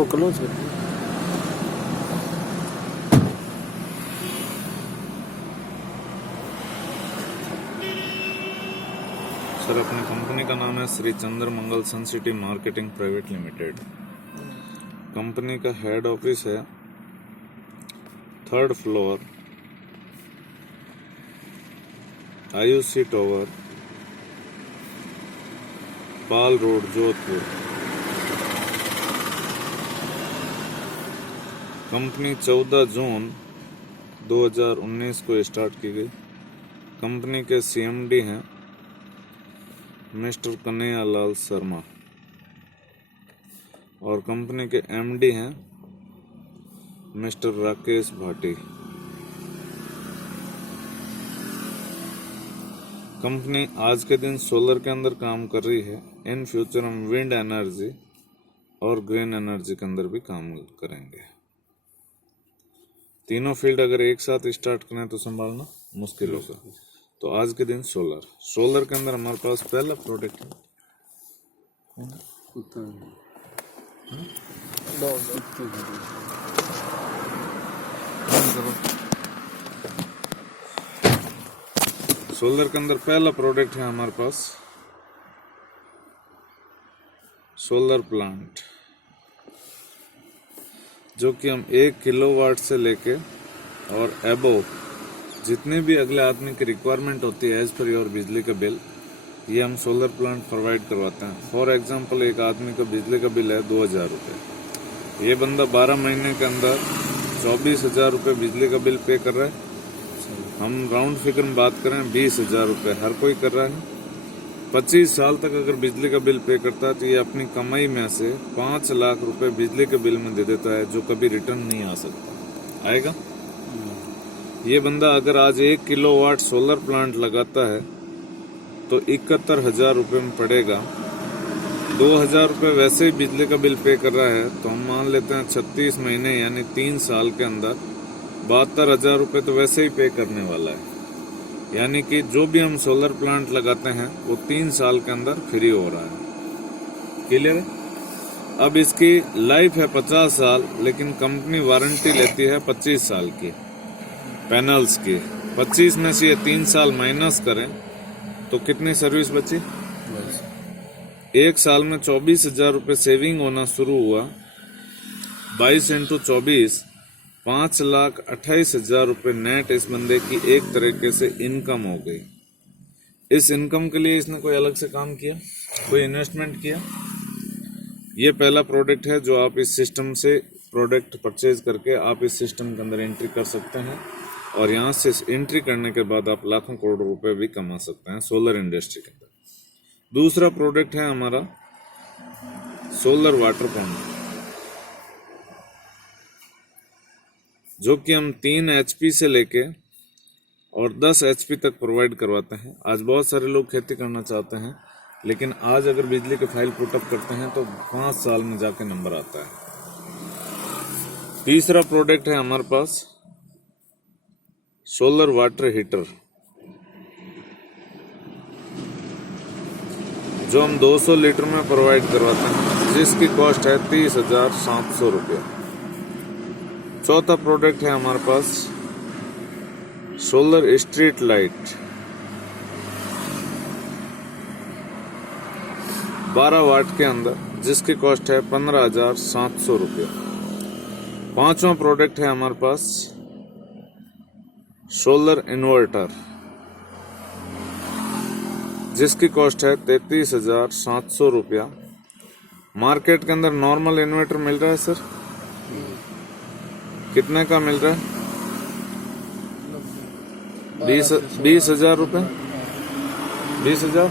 इसको क्लोज कर दो। सर, अपनी कंपनी का नाम है Shri Chandra Mangal sun city marketing private limited. Company का हेड ऑफिस है 3rd floor, Ayushi tower, Pal road, Jodhpur. Company 14 जून 2019 को स्टार्ट की गई। कंपनी के सीएमडी हैं मिस्टर कन्हैया लाल शर्मा और कंपनी के एमडी हैं मिस्टर राकेश भाटी। कंपनी आज के दिन सोलर के अंदर काम कर रही है। इन फ्यूचर हम विंड एनर्जी और ग्रीन एनर्जी के अंदर भी काम करेंगे। तीनों फील्ड अगर एक साथ स्टार्ट करें तो संभालना मुश्किल होगा। तो आज के दिन सोलर के अंदर हमारे पास पहला प्रोडक्ट है सोलर के अंदर पहला प्रोडक्ट है हमारे पास सोलर प्लांट, जो कि हम 1 किलोवाट से लेके और एबोव जितने भी अगले आदमी की रिक्वायरमेंट होती है एज पर योर बिजली का बिल, ये हम सोलर प्लांट प्रोवाइड करवाते हैं। फॉर एग्जांपल, एक आदमी का बिजली का बिल है 2000 रुपये। ये बंदा 12 महीने के अंदर 24,000 रुपये बिजली का बिल पे कर रहा है। हम राउंड फिगर में बात करें 20,000 रुपये हर कोई कर रहा है। 25 साल तक अगर बिजली का बिल पे करता है तो ये अपनी कमाई में से 5 लाख रुपए बिजली के बिल में दे देता है, जो कभी रिटर्न नहीं आ सकता। आएगा? ये बंदा अगर आज 1 किलोवाट सोलर प्लांट लगाता है तो 71,000 रुपये में पड़ेगा। 2,000 रुपये वैसे ही बिजली का बिल पे कर रहा है, तो हम मान लेते हैं 36 महीने यानी 3 साल के अंदर 72,000 रुपये तो वैसे ही पे करने वाला है। यानी कि जो भी हम सोलर प्लांट लगाते हैं वो 3 साल के अंदर फ्री हो रहा है। क्लियर है? अब इसकी लाइफ है 50 साल, लेकिन कंपनी वारंटी लेती है 25 साल की पैनल्स की। 25 में से ये 3 साल माइनस करें तो कितनी सर्विस बची? 1 साल में 24,000 रुपये सेविंग होना शुरू हुआ। 22 × 24 5,28,000 रुपये नेट इस बंदे की एक तरीके से इनकम हो गई। इस इनकम के लिए इसने कोई अलग से काम किया, कोई इन्वेस्टमेंट किया? ये पहला प्रोडक्ट है जो आप इस सिस्टम से प्रोडक्ट परचेज करके आप इस सिस्टम के अंदर एंट्री कर सकते हैं और यहाँ से एंट्री करने के बाद आप लाखों करोड़ रुपए भी कमा सकते हैं सोलर इंडस्ट्री के अंदर। दूसरा प्रोडक्ट है हमारा सोलर वाटर पंप, जो कि हम 3 HP से लेके और 10 HP तक प्रोवाइड करवाते हैं। आज बहुत सारे लोग खेती करना चाहते हैं, लेकिन आज अगर बिजली के फाइल पुटअप करते हैं तो 5 साल में जाके नंबर आता है। तीसरा प्रोडक्ट है हमारे पास सोलर वाटर हीटर, जो हम 200 लीटर में प्रोवाइड करवाते हैं, जिसकी कॉस्ट है 30,700 रुपये। चौथा प्रोडक्ट है हमारे पास सोलर स्ट्रीट लाइट, 12 वाट के अंदर, जिसकी कॉस्ट है 15,700 रुपये। पांचवा प्रोडक्ट है हमारे पास सोलर इन्वर्टर, जिसकी कॉस्ट है 33,700 रुपया। मार्केट के अंदर नॉर्मल इन्वर्टर मिल रहा है सर, कितने का मिल रहा है? 20,000 रुपये। 20,000।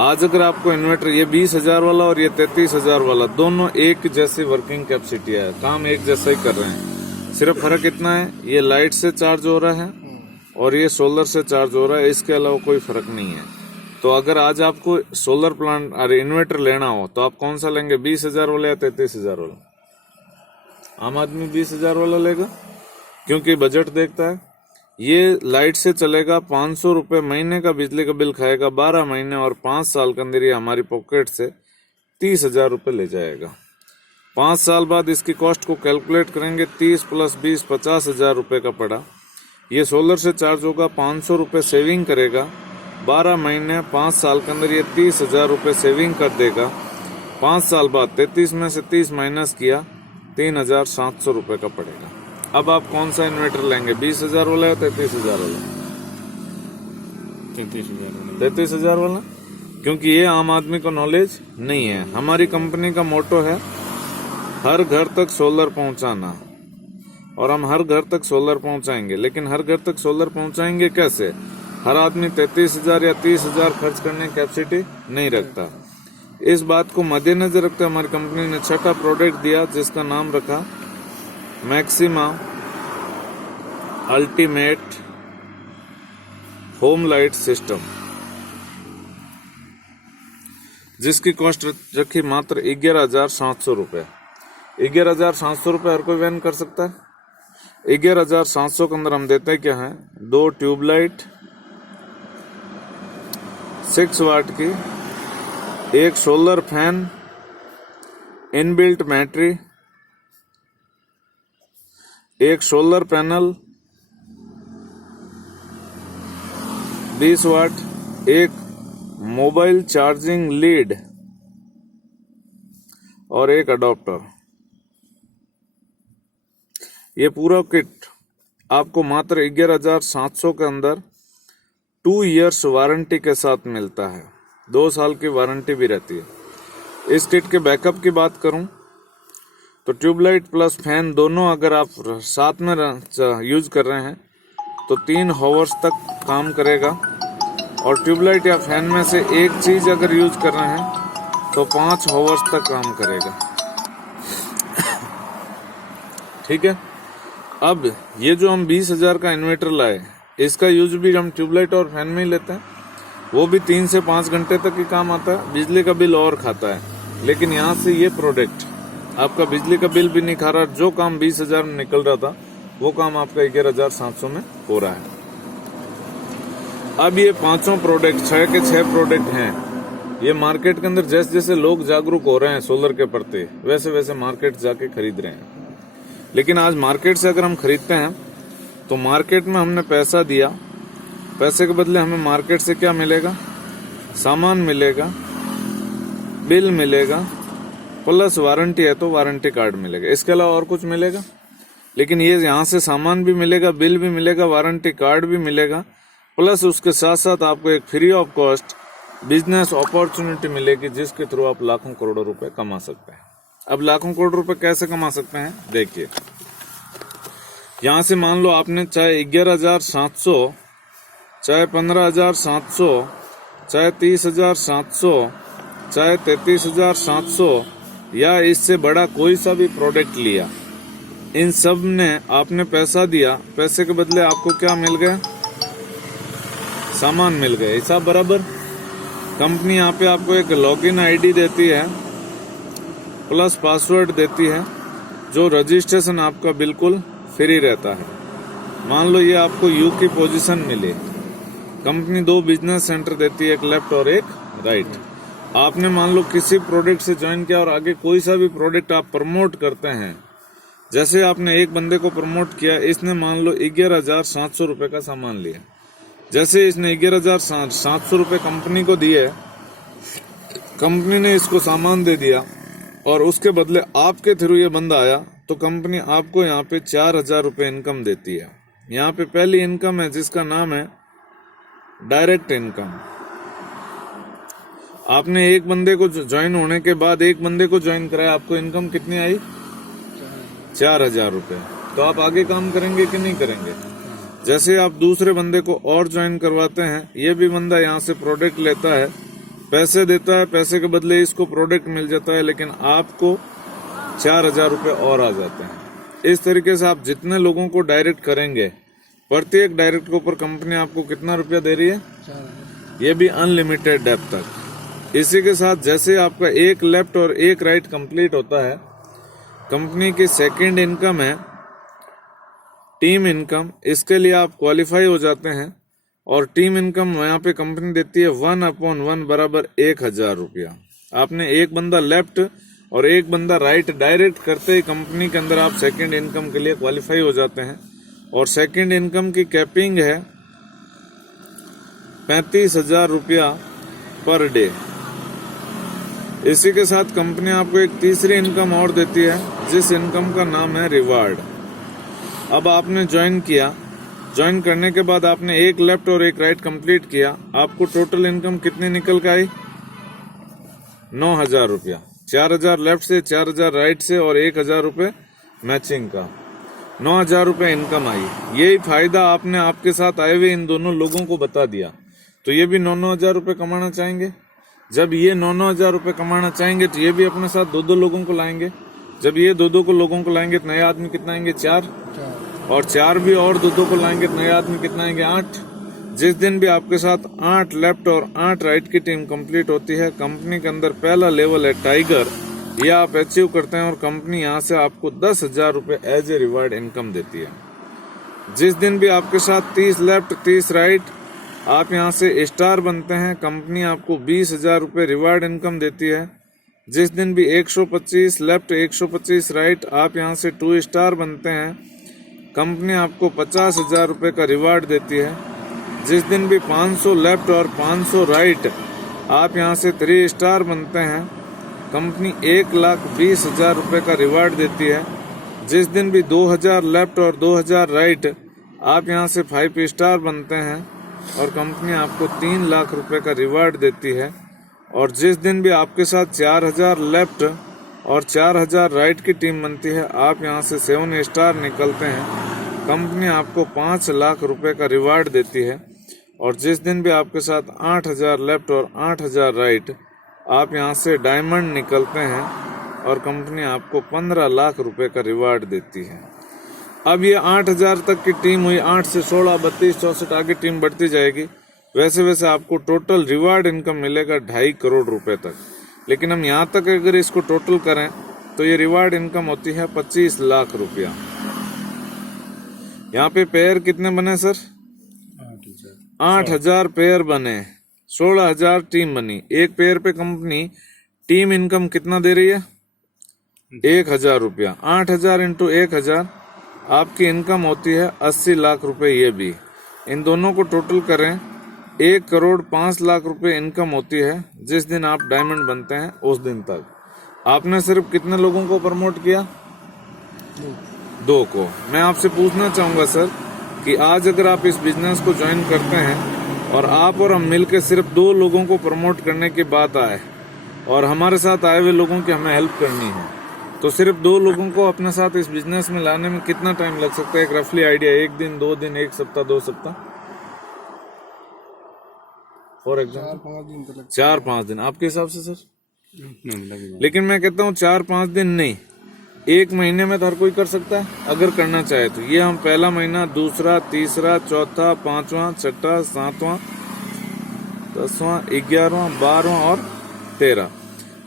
आज अगर आपको इन्वर्टर ये 20,000 वाला और ये 33,000 वाला, दोनों एक जैसी वर्किंग कैपेसिटी है, काम एक जैसा ही कर रहे हैं। सिर्फ फर्क इतना है, ये लाइट से चार्ज हो रहा है और ये सोलर से चार्ज हो रहा है, इसके अलावा कोई फर्क नहीं है। तो अगर आज आपको सोलर प्लांट अरे इन्वर्टर लेना हो तो आप कौन सा लेंगे, 20,000 वाला या 33,000 वाला? आम आदमी 20,000 वाला लेगा, क्योंकि बजट देखता है। ये लाइट से चलेगा, 500 रुपये महीने का बिजली का बिल खाएगा 12 महीने, और 5 साल के अंदर ये हमारी पॉकेट से 30,000 रुपये ले जाएगा। 5 साल बाद इसकी कॉस्ट को कैलकुलेट करेंगे, 30 + 20 50,000 रुपये का पड़ा। ये सोलर से चार्ज होगा, 500 रुपये सेविंग करेगा। 12 महीने 5 साल के अंदर ये 30,000 रुपये सेविंग कर देगा। 5 साल बाद 33 में से 30 माइनस किया, 3,700 रुपये का पड़ेगा। अब आप कौन सा इन्वर्टर लेंगे, 20,000 वाला या 33,000 वाला? 33,000 वाला, क्योंकि ये आम आदमी को नॉलेज नहीं है। हमारी कंपनी का मोटो है हर घर तक सोलर पहुंचाना, और हम हर घर तक सोलर पहुंचाएंगे। लेकिन हर घर तक सोलर पहुंचाएंगे कैसे? हर आदमी 33,000 या 30,000 खर्च करने की कैपेसिटी नहीं रखता। इस बात को मद्देनजर रखते हमारी कंपनी ने छठा प्रोडक्ट दिया, जिसका नाम रखा maxima ultimate home light system, जिसकी कॉस्ट रखी मात्र 11,700 रुपये। 11,700 रुपये हर कोई वहन कर सकता है। 11,700 के अंदर हम देते हैं क्या है, 2 ट्यूबलाइट 6 वाट की, एक सोलर फैन, इनबिल्ट बैटरी, एक सोलर पैनल 20 वाट, एक मोबाइल चार्जिंग लीड और एक अडॉप्टर। ये पूरा किट आपको मात्र 11,700 के अंदर 2 इयर्स वारंटी के साथ मिलता है। 2 साल की वारंटी भी रहती है। इस किट के बैकअप की बात करूं तो ट्यूबलाइट प्लस फैन दोनों अगर आप साथ में यूज कर रहे हैं तो 3 आवर्स तक काम करेगा, और ट्यूबलाइट या फैन में से एक चीज अगर यूज कर रहे हैं तो 5 आवर्स तक काम करेगा। ठीक है। अब ये जो हम 20,000 का इन्वर्टर लाए, इसका यूज भी हम ट्यूबलाइट और फैन में ही लेते हैं। वो भी 3 से 5 घंटे तक ही काम आता है, बिजली का बिल और खाता है। लेकिन यहाँ से ये प्रोडक्ट आपका बिजली का बिल भी नहीं खा रहा। जो काम 20,000 में निकल रहा था वो काम आपका 11,700 में हो रहा है। अब ये 5 प्रोडक्ट, 6 के 6 प्रोडक्ट हैं। ये मार्केट के अंदर जैसे जैसे लोग जागरूक हो रहे हैं सोलर के प्रति, वैसे वैसे मार्केट जाके खरीद रहे हैं। लेकिन आज मार्केट से अगर हम खरीदते हैं तो मार्केट में हमने पैसा दिया, पैसे के बदले हमें मार्केट से क्या मिलेगा? सामान मिलेगा, बिल मिलेगा, प्लस वारंटी है तो वारंटी कार्ड मिलेगा। इसके अलावा और कुछ मिलेगा? लेकिन ये यहाँ से सामान भी मिलेगा, बिल भी मिलेगा, वारंटी कार्ड भी मिलेगा, प्लस उसके साथ साथ आपको एक free of cost business opportunity मिलेगी, जिसके थ्रू आप लाखों करोड़ों रुपए कमा सकते हैं। अब लाखों करोड़ रुपए कैसे कमा सकते हैं, देखिए। यहां से मान लो आपने चाहे 11,700, चाहे 15,700, चाहे 30,700, चाहे 33,700 या इससे बड़ा कोई सा भी प्रोडक्ट लिया, इन सब ने आपने पैसा दिया, पैसे के बदले आपको क्या मिल गया? सामान मिल गया। हिसाब बराबर। कंपनी यहाँ पे आपको एक लॉगिन आईडी देती है, प्लस पासवर्ड देती है, जो रजिस्ट्रेशन आपका बिल्कुल फ्री रहता है। मान लो ये आपको यू की पोजीशन मिली, कंपनी 2 बिजनेस सेंटर देती है, एक लेफ्ट और एक राइट। आपने मान लो किसी प्रोडक्ट से ज्वाइन किया और आगे कोई सा भी प्रोडक्ट आप प्रमोट करते हैं, जैसे आपने एक बंदे को प्रमोट किया, इसने मान लो 11,700 रुपए का सामान लिया। जैसे इसने 11,700 रुपए कंपनी को दिए, कंपनी ने इसको सामान दे दिया और उसके बदले आपके थ्रू ये बंदा आया, तो कंपनी आपको यहाँ पे 4,000 रुपए इनकम देती है। यहाँ पे पहली इनकम है जिसका नाम है डायरेक्ट इनकम। आपने एक बंदे को ज्वाइन होने के बाद एक बंदे को ज्वाइन कराया, आपको इनकम कितनी आई? 4,000 रुपए। तो आप आगे काम करेंगे कि नहीं करेंगे? जैसे आप दूसरे बंदे को और ज्वाइन करवाते हैं, ये भी बंदा यहाँ से प्रोडक्ट लेता है, पैसे देता है, पैसे के बदले इसको प्रोडक्ट मिल जाता है, लेकिन आपको 4,000 रुपए और आ जाते हैं। इस तरीके से आप जितने लोगों को डायरेक्ट करेंगे, प्रत्येक डायरेक्ट के ऊपर कंपनी आपको कितना रुपया दे रही है? ये भी अनलिमिटेड डेप्थ तक। इसी के साथ जैसे आपका एक लेफ्ट और एक राइट कंप्लीट होता है, कंपनी की सेकंड इनकम है टीम इनकम। इसके लिए आप क्वालिफाई हो जाते हैं और टीम इनकम यहाँ पे कंपनी देती है 1/1 बराबर 1,000 रुपया। आपने एक बंदा लेफ्ट और एक बंदा राइट डायरेक्ट करते ही कंपनी के अंदर आप सेकंड इनकम के लिए क्वालिफाई हो जाते हैं। और सेकंड इनकम की कैपिंग है 35,000 रुपया पर डे। इसी के साथ कंपनी आपको एक तीसरी इनकम और देती है, जिस इनकम का नाम है रिवार्ड। अब आपने ज्वाइन किया, ज्वाइन करने के बाद आपने एक लेफ्ट और एक राइट कंप्लीट किया, आपको टोटल इनकम कितनी निकल के आई? 9,000 रुपया। 4,000 लेफ्ट से, 4,000 राइट से और 1,000 रुपये मैचिंग का, 9,000 रुपये इनकम आई। यही फायदा आपने आपके साथ आए हुए इन दोनों लोगों को बता दिया, तो ये भी 9,000 रुपये कमाना चाहेंगे। जब ये 9,000 रुपये कमाना चाहेंगे तो ये भी अपने साथ 2-2 लोगों को लाएंगे। जब ये 2-2 को लोगों को लाएंगे तो नए आदमी कितना आएंगे? 4। और 4 भी और 2-2 को लाएंगे तो नए आदमी कितना आएंगे? 8। जिस दिन भी आपके साथ 8 लेफ्ट और 8 राइट की टीम कंप्लीट होती है, कंपनी के अंदर पहला लेवल है टाइगर, ये आप अचीव करते हैं और कंपनी यहाँ से आपको 10,000 रुपये एज ए रिवार्ड इनकम देती है। जिस दिन भी आपके साथ 30 लेफ्ट 30 राइट आप यहाँ से स्टार बनते हैं, कंपनी आपको 20,000 रुपये रिवार्ड इनकम देती है। जिस दिन भी 125 लेफ्ट 125 राइट आप यहाँ से 2 स्टार बनते हैं, कंपनी आपको 50,000 रुपये का रिवार्ड देती है। जिस दिन भी 500 लेफ्ट और 500 राइट आप यहाँ से 3 स्टार बनते हैं, कंपनी 1,20,000 रुपये का रिवार्ड देती है। जिस दिन भी 2,000 लेफ्ट और 2,000 राइट आप यहाँ से 5 स्टार बनते हैं और कंपनी आपको 3 लाख रुपए का रिवार्ड देती है। और जिस दिन भी आपके साथ 4,000 लेफ्ट और 4,000 राइट की टीम बनती है, आप यहाँ से 7 स्टार निकलते हैं, कंपनी आपको 5 लाख रुपए का रिवार्ड देती है। और जिस दिन भी आपके साथ 8,000 लेफ्ट और 8,000 राइट आप यहाँ से डायमंड निकलते हैं और कंपनी आपको 15 लाख रुपए का रिवार्ड देती है। अब ये 8,000 तक की टीम हुई, 8 से 16, 32, 64 आगे टीम बढ़ती जाएगी। वैसे वैसे आपको टोटल रिवार्ड इनकम मिलेगा 2.5 करोड़ रुपए तक। लेकिन हम यहाँ तक अगर इसको टोटल करें तो ये रिवार्ड इनकम होती है 25 लाख रुपया। यहाँ पे पेयर कितने बने सर? 8,000 पेयर बने, 16,000 टीम बनी। एक पेयर पे कंपनी टीम इनकम कितना दे रही है? 1,000 रुपया। 8,000 इंटू 1,000 आपकी इनकम होती है 80 लाख रुपए। ये भी इन दोनों को टोटल करें 1 करोड़ 5 लाख रुपए इनकम होती है। जिस दिन आप डायमंड बनते हैं उस दिन तक आपने सिर्फ कितने लोगों को प्रमोट किया? 2 को। मैं आपसे पूछना चाहूंगा सर कि आज अगर आप इस बिजनेस को ज्वाइन करते हैं और आप और हम मिलकर सिर्फ 2 लोगों को प्रमोट करने की बात आए और हमारे साथ आए हुए लोगों की हमें हेल्प करनी है, तो सिर्फ 2 लोगों को अपने साथ इस बिजनेस में लाने में कितना टाइम लग सकता है? एक रफली आइडिया, 1 दिन, 2 दिन, 1 सप्ताह, 2 सप्ताह, फॉर एग्जाम्पल 4-5 दिन आपके हिसाब से सर? लेकिन मैं कहता हूँ 4-5 दिन नहीं, 1 महीने में तो हर कोई कर सकता है अगर करना चाहे तो। ये हम पहला महीना, दूसरा, तीसरा, चौथा, 5वां, 6वां, 7वां, 10वां, 11वां, 12वां और 13।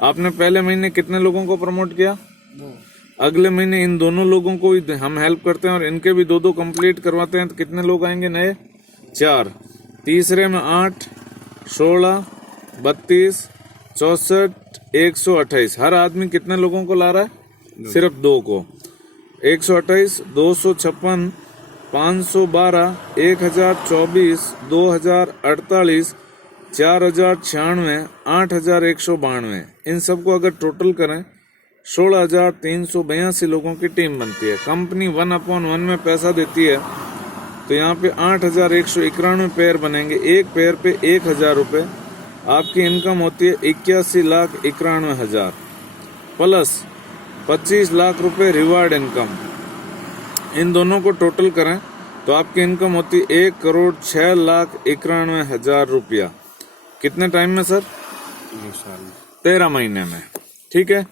आपने पहले महीने कितने लोगों को प्रमोट किया? 2। अगले महीने इन दोनों लोगों को हम हेल्प करते हैं और इनके भी 2-2 कंप्लीट करवाते हैं, तो कितने लोग आएंगे नए? 4। तीसरे में 8, 16, 32, 64, 128। हर आदमी कितने लोगों को ला रहा है? सिर्फ 2 को। 128, 256, 512, 1024, 2048, 4096, 8192। इन सबको अगर टोटल करें 16,382 लोगों की टीम बनती है। कंपनी 1/1 में पैसा देती है, तो यहाँ पे 8,191 पेयर बनेंगे। एक पेयर पे 1,000 रुपये। आपकी इनकम होती है 81,91,000 प्लस 25 लाख रुपए रिवार्ड इनकम। इन दोनों को टोटल करें तो आपकी इनकम होती है 1,06,91,000 रुपया। कितने टाइम में सर? 13 महीने में। ठीक है,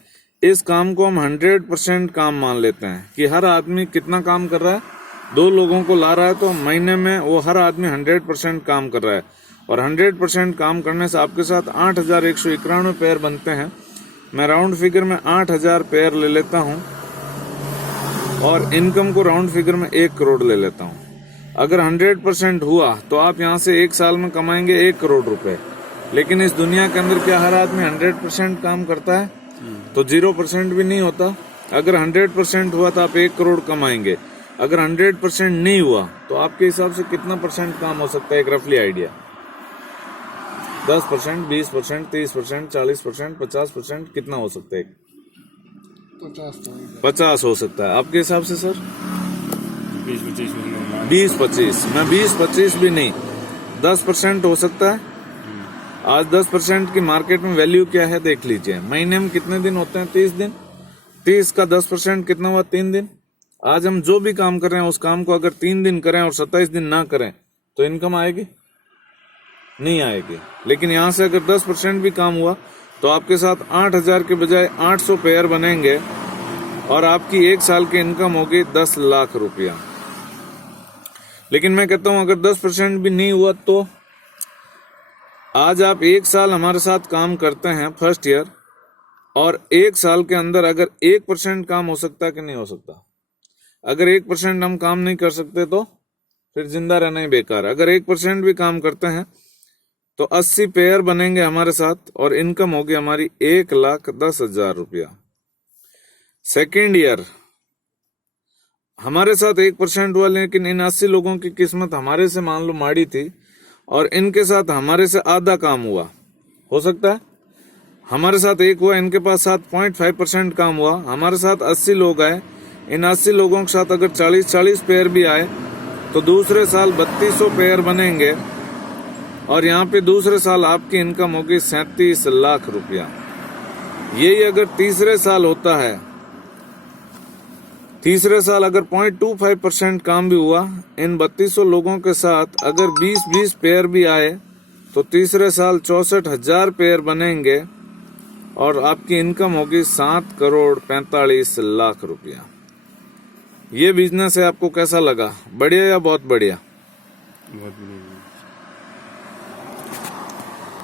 इस काम को हम 100% काम मान लेते हैं कि हर आदमी कितना काम कर रहा है? 2 लोगों को ला रहा है, तो महीने में वो हर आदमी 100% काम कर रहा है। और 100% काम करने से आपके साथ 8,191 पेयर बनते हैं। मैं राउंड फिगर में 8,000 पेयर ले लेता हूं और इनकम को राउंड फिगर में 1 करोड़ ले लेता हूं। अगर 100% हुआ तो आप यहां से 1 साल में कमाएंगे 1 करोड़ रुपए। लेकिन इस दुनिया के अंदर क्या हर आदमी 100% काम करता है? तो 0% भी नहीं होता। अगर 100% हुआ तो आप 1 करोड़ कमाएंगे। अगर 100% नहीं हुआ तो आपके हिसाब से कितना परसेंट काम हो सकता है, एक रफली आइडिया? 10%, 20%, 30%, 40%, 50%, कितना हो सकता है? 50 हो सकता है आपके हिसाब से सर? 20-25, मैं 20-25 भी नहीं, 10% हो सकता है। आज 10% की मार्केट में वैल्यू क्या है देख लीजिए। महीने में कितने दिन होते हैं? 30 दिन। 30 का 10% कितना हुआ? 3 दिन। आज हम जो भी काम कर रहे हैं उस काम को अगर 3 दिन करें और 27 दिन ना करें तो इनकम आएगी? नहीं आएगी। लेकिन यहां से अगर 10% भी काम हुआ तो आपके साथ 8,000 के बजाय 800 पेयर बनेंगे और आपकी 1 साल की इनकम होगी 10 लाख रुपया। लेकिन मैं कहता हूं अगर 10% भी नहीं हुआ तो आज आप 1 साल हमारे साथ काम करते हैं फर्स्ट ईयर, और 1 साल के अंदर अगर 1% काम हो सकता है कि नहीं हो सकता? अगर 1% हम काम नहीं कर सकते तो फिर जिंदा रहना ही बेकार। अगर 1% भी काम करते हैं तो 80 पेयर बनेंगे हमारे साथ और इनकम होगी हमारी 1,10,000 रुपया। सेकेंड ईयर हमारे साथ 1% हुआ, लेकिन इन 80 लोगों की किस्मत हमारे से मान लो माड़ी थी और इनके साथ हमारे से आधा काम हुआ, हो सकता है। हमारे साथ 1 हुआ, इनके पास साथ 0.5% काम हुआ। हमारे साथ 80 लोग आए, इन 80 लोगों के साथ अगर 40 पेयर भी आए तो दूसरे साल 3200 पेयर बनेंगे और यहाँ पे दूसरे साल आपकी इनकम होगी 37 लाख रुपया। यही अगर तीसरे साल होता है, तीसरे साल अगर 0.25% काम भी हुआ, इन 3200 लोगों के साथ अगर 20-20 पेयर भी आए तो तीसरे साल 64,000 पेयर बनेंगे और आपकी इनकम होगी 7,45,00,000 रुपया। ये बिजनेस है, आपको कैसा लगा? बढ़िया या बहुत बढ़िया? बहुत बढ़िया।